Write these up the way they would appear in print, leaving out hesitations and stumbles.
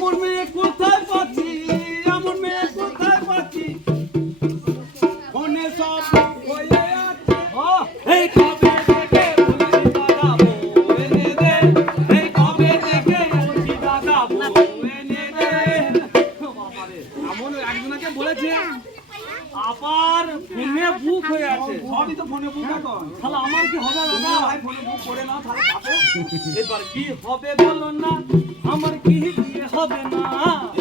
এমন মেয়ে কোথায় পাচ্ছি, এমন মেয়ে কোথায় পাচ্ছি, ফোনে সব হয়ে আছে। এই কবে থেকে বলছি দাদা বউ এনে দে, এই কবে থেকে বলছি দাদা বউ এনে দে। বাবারে, এমন একজনকে বলেছে আবার ফোনে বুক হয়ে আছে। সবই তো ফোনে বুক এখন। তাহলে আমার কি হবে দাদা? ভাই ফোনে বুক করে নাও তাহলে পাবে। এবার কি হবে বলো না, আমার কি বিয়ে হবে না।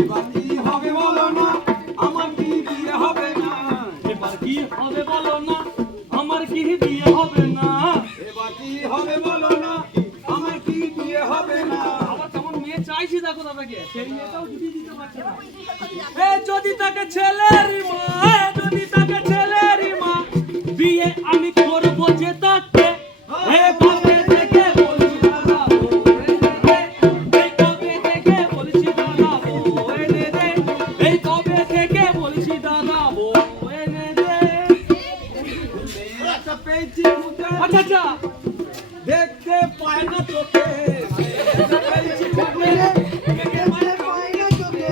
এবার কি হবে বলো না, আমার কি বিয়ে হবে না। এবার কি হবে বলো না, আমার কি বিয়ে হবে না। এবার কি হবে বলো না, আমার কি বিয়ে হবে না। আবার কেমন মেয়ে চাইছি দেখো দাদাকে, সেই মেয়েটাও যদি দিতে পারছে না। এ যদি তাকে ছেলেরই মা, যদি তাকে ছেলেরই মা, বিয়ে আমি করবো যে তাকে। এ কবে থেকে বলছি দাদা বউ এনে দে, এই কবে থেকে বলছি দাদা বউ এনে দে, এই কবে থেকে বলছি দাদা বউ এনে দে। একটা পেয়েছি খুঁজে, আচ্ছা আচ্ছা, দেখতে পায় না চোখে, একটা পেয়েছি খুঁজে, দেখতে পায় না চোখে।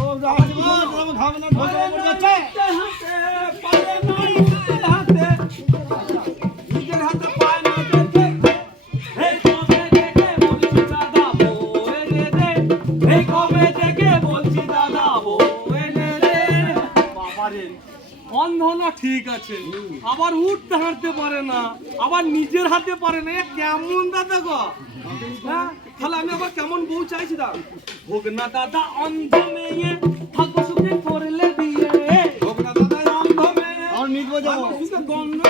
ও রাজমা তুমি খাবে না, ঢোকা পড়ে যাচ্ছে। হাতে পারে না নিজের হাতে, নিজের হাতে পায় না দেখে। এই কবে থেকে বলছি দাদা বউ এনে দে, এই কবে থেকে বলছি দাদা বউ এনে দে। বাবারে, অন্ধ না ঠিক আছে, আবার উঠতে হাঁটতে পারে না, আবার নিজের হাতে পারে না। এ কেমন দাদা গো? হ্যাঁ, তাহলে আমি আবার কেমন বউ চাইছি দা? হোক না দাদা অন্ধ মেয়ে, ভাগ্য সুখে করলে বিয়ে। হোক না দাদা অন্ধ মেয়ে, আর নির্ব যাবো সুখে গন্ধ।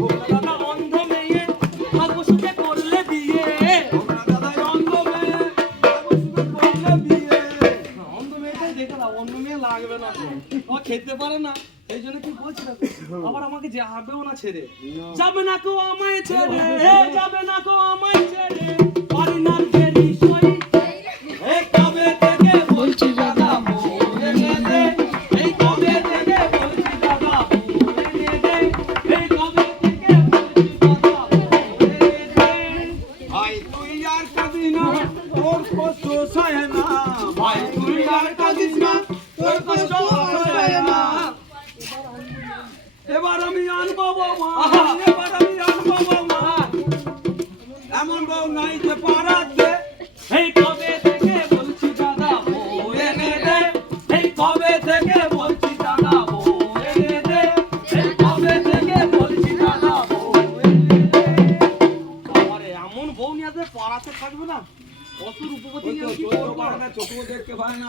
হোক না দাদা অন্ধ মেয়ে, ভাগ্য সুখে করলে বিয়ে। হোক না দাদা অন্ধ মেয়ে, ভাগ্য সুখে করলে বিয়ে। অন্ধ মেয়েটাই দেখে না, অন্য মেয়ে লাগবে না, ও খেতে পারে না। এই জন্য কি বলছি আবার আমাকে যাবেও না ছেড়ে, যাবে না কেউ আমায় ছেড়ে, যাবে না কেউ আমায় ছেড়ে, পারি না ফেরি সই। এই কবে থেকে বলছি দাদা বউ এনে দে, এই কবে থেকে বলছি দাদা বউ এনে দে, এই কবে থেকে বলছি দাদা বউ এনে দে। ভাই তুই আর কাঁদিস না, তোর কষ্ট সহে না। ভাই তুই আর কাঁদিস না, তোর কষ্ট সহে না। এবার আমি আনবো বৌমা, এবার আমি আনবো বৌমা, এমন বউ নাই যে পারাতে। এই কবে থেকে বলছি দাদা বউ এনে দে, এই কবে থেকে বলছি দাদা বউ এনে দে, এই কবে থেকে বলছি দাদা বউ এনে দে। আরে এমন বউ নিয়ে আসবে পাড়াতে থাকবে না, কত রূপবতী নিয়ে কি করব? চোখও দেখতে পায় না,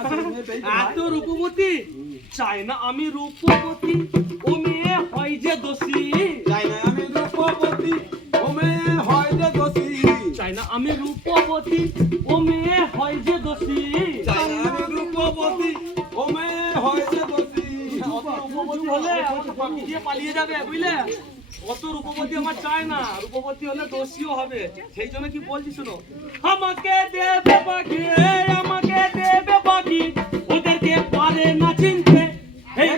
এত রূপবতী চাই না আমি রূপবতী, ও মেয়ে হয় যে দোষী। চাই না আমি রূপবতী, ও মেয়ে হয় যে দোষী। চাই না আমি রূপবতী, ও মেয়ে হয় যে দোষী। চাই না আমি রূপবতী, ও মেয়ে হয় যে দোষী। রূপবতী হলে আমাকে পাখি দিয়ে পালিয়ে যাবে, বুঝলে? অত রূপবতী আমার চাই না, রূপবতী হলে দোষীও হবে। সেই জন্য কি বলছি শোনো, আমাকে দেবে পাখি, আমাকে দেবে পাখি, ওদেরকে পারে না চিনতে। এই